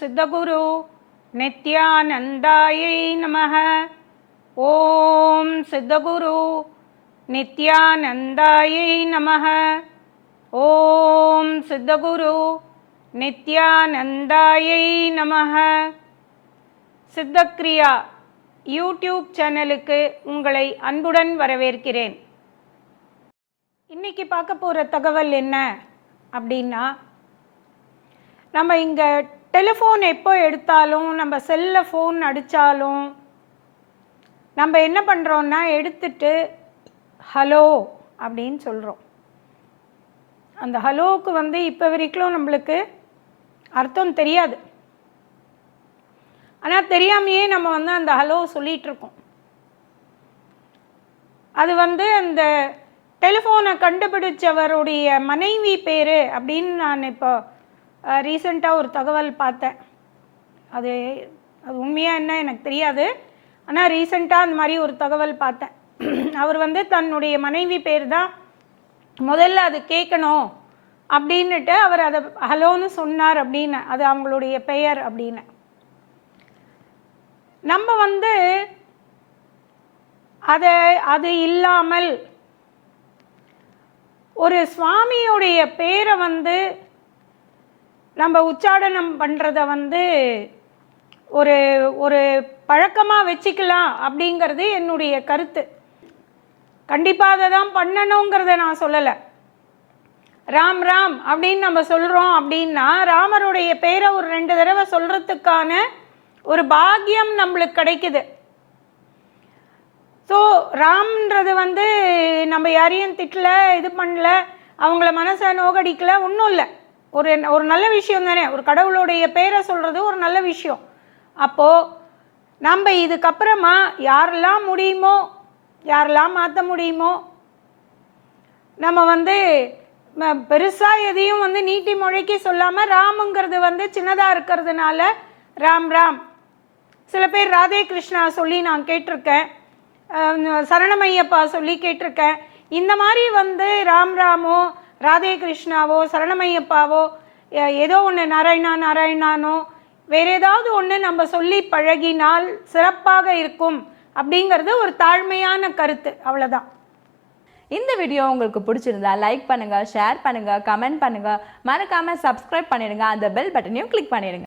சித்தகுரு நித்யானந்தாயை நமः. ஓம் சித்தகுரு நித்யானந்தாயை நமः. ஓம் சித்தகுரு நித்யானந்தாயை நமः. சித்தக்ரியா யூடியூப் சேனலுக்கு உங்களை அன்புடன் வரவேற்கிறேன். இன்னைக்கு பார்க்க போகிற தகவல் என்ன அப்படின்னா, நம்ம இங்கே டெலிஃபோன் எப்போ எடுத்தாலும், நம்ம செல்லில் ஃபோன் அடித்தாலும் நம்ம என்ன பண்ணுறோன்னா, எடுத்துட்டு ஹலோ அப்படின்னு சொல்கிறோம். அந்த ஹலோவுக்கு இப்போ வரைக்கும் நம்மளுக்கு அர்த்தம் தெரியாது. ஆனால் தெரியாமையே நம்ம அந்த ஹலோ சொல்லிகிட்ருக்கோம். அது அந்த டெலிஃபோனை கண்டுபிடிச்சவருடைய மனைவி பேர் அப்படின்னு நான் இப்போ ரீசெண்டாக ஒரு தகவல் பார்த்தேன். அது உண்மையாக என்ன எனக்கு தெரியாது. ஆனால் ரீசெண்டாக அந்த மாதிரி ஒரு தகவல் பார்த்தேன். அவர் தன்னுடைய மனைவி பேர் தான் முதல்ல அது கேட்கணும் அப்படின்னுட்டு அவர் அதை ஹலோன்னு சொன்னார் அப்படின்னு, அது அவங்களுடைய பெயர் அப்படின்னு. நம்ம அது இல்லாமல் ஒரு சுவாமியுடைய பேரை நம்ம உச்சாடனம் பண்ணுறத ஒரு ஒரு பழக்கமாக வச்சுக்கலாம் அப்படிங்கிறது என்னுடைய கருத்து. கண்டிப்பாக அதை தான் பண்ணணுங்கிறத நான் சொல்லலை. ராம் ராம் அப்படின்னு நம்ம சொல்கிறோம் அப்படின்னா, ராமருடைய பேரை ஒரு 2 தடவை சொல்கிறதுக்கான ஒரு பாக்கியம் நம்மளுக்கு கிடைக்குது. ஸோ ராம்ன்றது நம்ம யாரையும் திட்டல, இது பண்ணல, அவங்கள மனசை நோகடிக்கல, ஒன்றும் இல்லை. ஒரு நல்ல விஷயம் தானே. ஒரு கடவுளுடைய பேரை சொல்கிறது ஒரு நல்ல விஷயம். அப்போது நம்ம இதுக்கப்புறமா யாரெல்லாம் முடியுமோ, யாரெல்லாம் மாற்ற முடியுமோ, நம்ம பெருசாக எதையும் நீட்டி முழக்கி சொல்லாமல், ராமுங்கிறது சின்னதாக இருக்கிறதுனால ராம் ராம். சில பேர் ராதே கிருஷ்ணா சொல்லி நான் கேட்டிருக்கேன், சரணமையப்பா சொல்லி கேட்டிருக்கேன். இந்த மாதிரி ராம் ராமோ, ராதே கிருஷ்ணாவோ, சரணமையப்பாவோ, ஏதோ ஒன்று நாராயணா நாராயணானோ, வேறு ஏதாவது ஒன்று நம்ம சொல்லி பழகினால் சிறப்பாக இருக்கும் அப்படிங்கிறது ஒரு தாழ்மையான கருத்து. அவ்வளோதான். இந்த வீடியோ உங்களுக்கு பிடிச்சிருந்தா லைக் பண்ணுங்கள், ஷேர் பண்ணுங்கள், கமெண்ட் பண்ணுங்கள், மறக்காமல் சப்ஸ்கிரைப் பண்ணிடுங்க. அந்த பெல் பட்டனையும் கிளிக் பண்ணிடுங்க.